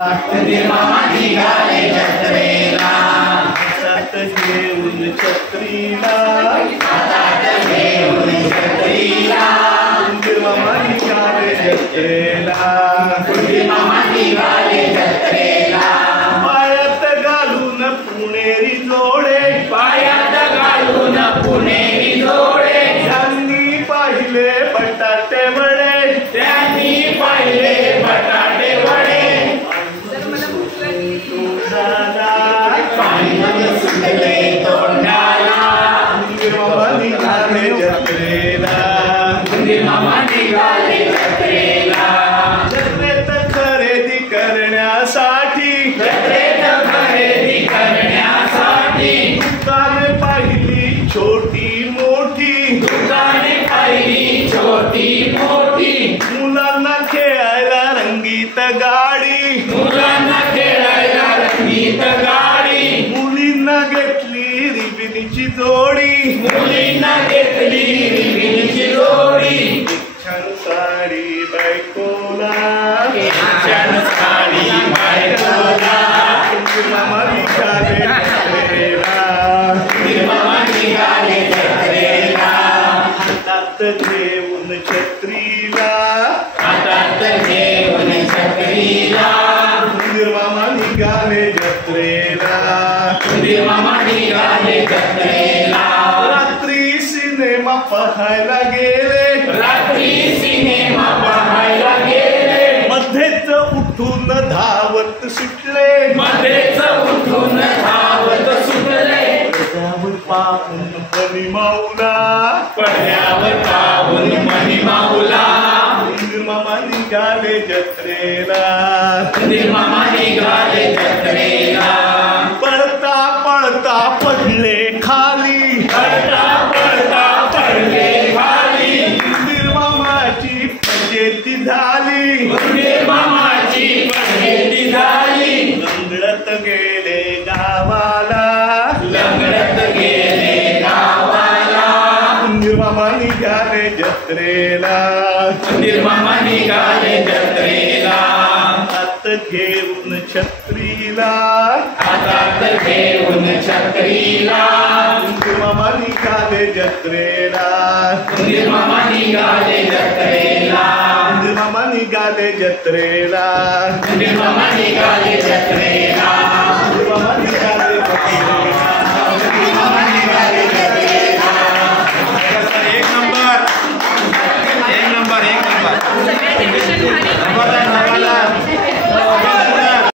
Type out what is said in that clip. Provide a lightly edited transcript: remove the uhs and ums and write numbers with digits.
मामा निघाले जत्रेला, हातात घेऊन छत्रीला, हातात घेऊन छत्रीला, मामा निघाले जत्रेला, मामा निघाले जत्रेला, पायात घालून पुणेरी जोडे, पायात घालून पुणेरी जोडे, त्यांनी पाहिले बटाटे वडे, त्यांनी पाहिले बटाटे वडे, पाणी सुटले तोंडाला, मामा निघाले जत्रेला, मामा निघाले जत्रेला, जत्रेत खरेदी करण्यासाठी, जत्रेत खरेदी करण्यासाठी, दुकाने पाहिली छोटी मोठी, दुकाने पाहिली छोटी मोठी, मुलांना खेळायला रंगीत गाडी, मुलांना खेळायला रंगीत गाडी, मुलींना घेतली रिबिनीची जोडी, मुलींना घेतली रिबिनीची जोडी, छान साडी बायकोला, छान साडी बायकोला, मामा निघाले जत्रेला, मामा निघाले जत्रेला, हातात घेऊन छत्रीला, हातात घेऊन छत्रीला, मामा निघाले जत्रेला, मामा निघाले जत्रेला, रात्री सिनेमा पाहायला गेले, रात्री सिनेमा पाहायला गेले, मध्येच उठून धावत सुटले, मध्येच उठून धावत सुटले, पडद्यावर पाहून मनी माऊला, पडद्यावर पाहून मनी माऊला, मामा निघाले जत्रेला, मामा निघाले जत्रेला, पळता पळता पडले खाली, पडता पडता पडले खाली, मामाची पंचायती झाली, मामाची पंचायती झाली, लंगडत गेले गावाला, लंगडत गेले गावाला, मामा निघाले जत्रेला, मामा निघाले जत्रेला, हात घेऊन छत्रीला, हातात घेऊन छत्रीला, मामा निघाले जत्रेला, मामा निघाले जत्रेला, मामा निघाले जत्रेला, मामा निघाले जत्रेला, मामा निघाले जत्रेला. मामा निघाले जत्रेला, एक नंबर एक नंबर एक नंबर